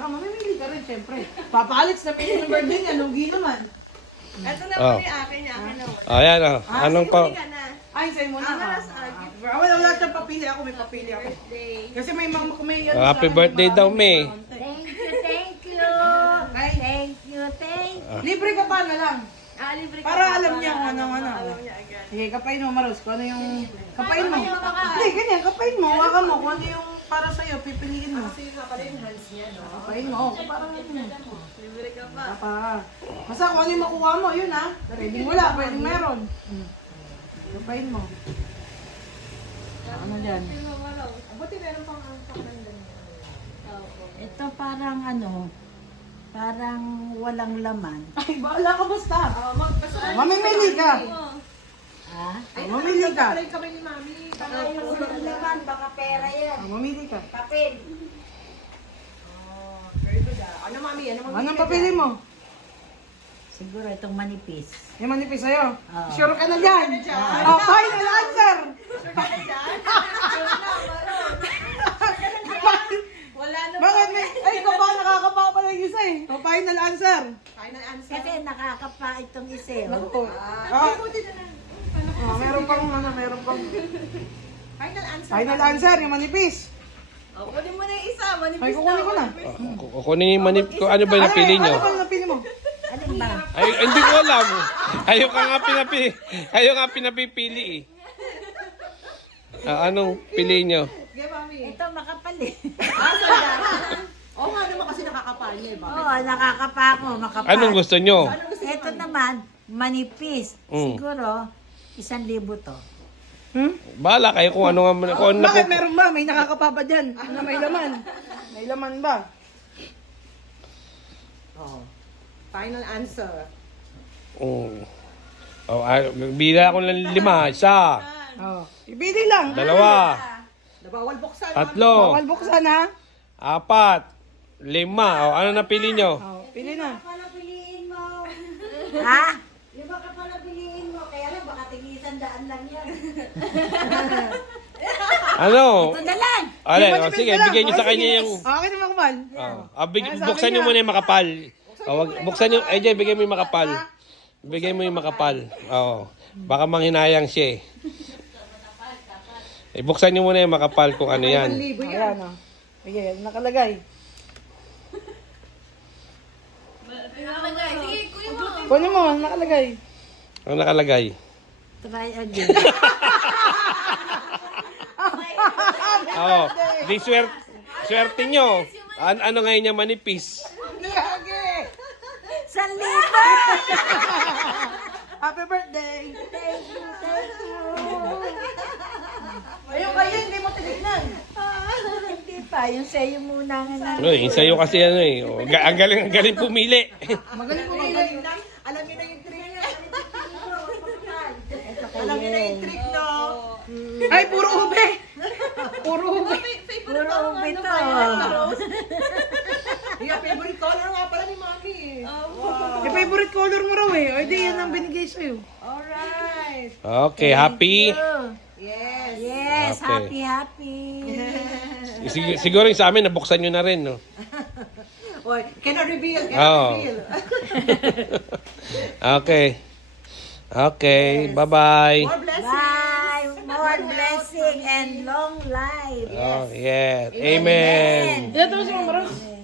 Mamimili ka rin, syempre. Papalit sa pili ng birthday niya, lugi naman. Ito na po yung akin niya. Akin na. Ayan o. Anong pa? Hindi ka na. Ay, sa'yo muna. Ang alas, Wala siyang papili ako, may papili ako. birthday. Kasi may mga may Happy birthday daw, May. Thank you, thank you. Ay. Thank you, thank you. Libre ka pa na lang. Libre ka Para pa alam pala. niya kung ano. Alam niya agad. Sige, kapain mo, Maros. Kung ano yung... Kapain mo. Ayaw ka. Hindi, ganyan. Kapain mo. Hawakan mo. Kung ano yung para sa'yo, pipiliin mo. Kasi yung pala yung hands niya, no? Kapain mo. Oh, parang ano. Libre ka pa. Pa. Basta kung ano yung makuha mo, yun ha. Pwedeng wala, pwedeng meron. Kapain mo. Ano dyan? Buti meron pang ang paklandan niya. Ito parang parang walang laman. Ay, bahala ka basta. Basta Mamimili ka. Ha? Mamili ka. rin kami ni Mami. Baka yung walang laman, baka pera yan. Mamili ka. Papel. Very good ah. Ano Mami? Ano Mami? Anong papili mo? Siguro itong manipis. Yung manipis sa'yo. Oo. Sure ka na dyan. Oh, final answer. Wala na Bakit may... Ay, ikaw ba nakakapa pala yung isa eh. Oh, final answer. Final answer. Kasi nakakapa itong isa. Oh. Oh, Buti na lang. meron pang meron pang... Final answer. Final answer, yung manipis. Kunin mo na yung isa. Manipis Ay, kukunin ko na. Kukunin yung manip ko. Ano ba yung napili nyo? Ano ba yung napili mo? Alin ba? Ay, hindi ko alam. Ayaw nga pinapipili eh. Anong pili nyo? Okay, Mami. Ito makapal eh. Oo nga naman kasi nakakapal niya. Oo, nakakapa ako, makapal. Anong gusto nyo? Ito naman, manipis. Mm. Siguro, 1,000 to. Bahala kayo kung ano nga. Kung ano Bakit meron ba? May nakakapa ba dyan? Na may laman? May laman ba? Final answer. Bila ako ng 5. 1, Oh. Ibili lang. 2, Nabawal buksan. 3, Bawal buksan ha. 4, 5. Ano napili nyo? Oh, pili na. Pala piliin mo. Ha? Lima ka pala piliin mo. Kaya lang, baka tig-100 lang yan. Ano? Ito na lang. Sige, bigyan nyo sa kanya yung... Okay na makapal. Buksan nyo muna yung makapal. Buksan nyo, AJ, bigay mo yung makapal. Bigay mo yung makapal. Oo. Baka manghinayang siya eh. Buksan nyo muna yung makapal kung ano yan. Ayan o. Sige, nakalagay. Kunin mo, nakalagay. Ano nakalagay? Try again. Oo. Di swerte nyo. Ano ngayon yung manipis? Lagi! 1,000! Happy birthday! Thank you, thank you. Ayun kayo, hindi mo tinignan. Hindi pa, yung sa'yo muna nga na. Uy, sa'yo kasi ano eh. Ang galing pumili. Magaling po Alam niyo na yung trick. Alam niyo na yung trick, no? Ay, puro ube! Puro ube. Puro ube to. Yung favorite color nga pala ni Mami. Wow. Eh, favorite color mo raw eh. Ay, di yan ang binigay sa'yo. Alright. Okay, happy? Yes. Yes, Okay. happy. Siguro yung sa amin, nabuksan nyo na rin, no? Oy, cannot reveal. Oo. Cannot reveal. Okay. Okay, bye-bye. More blessings. Bye. More blessing and long life. Oh, yeah. Amen. Ito sa mga maros.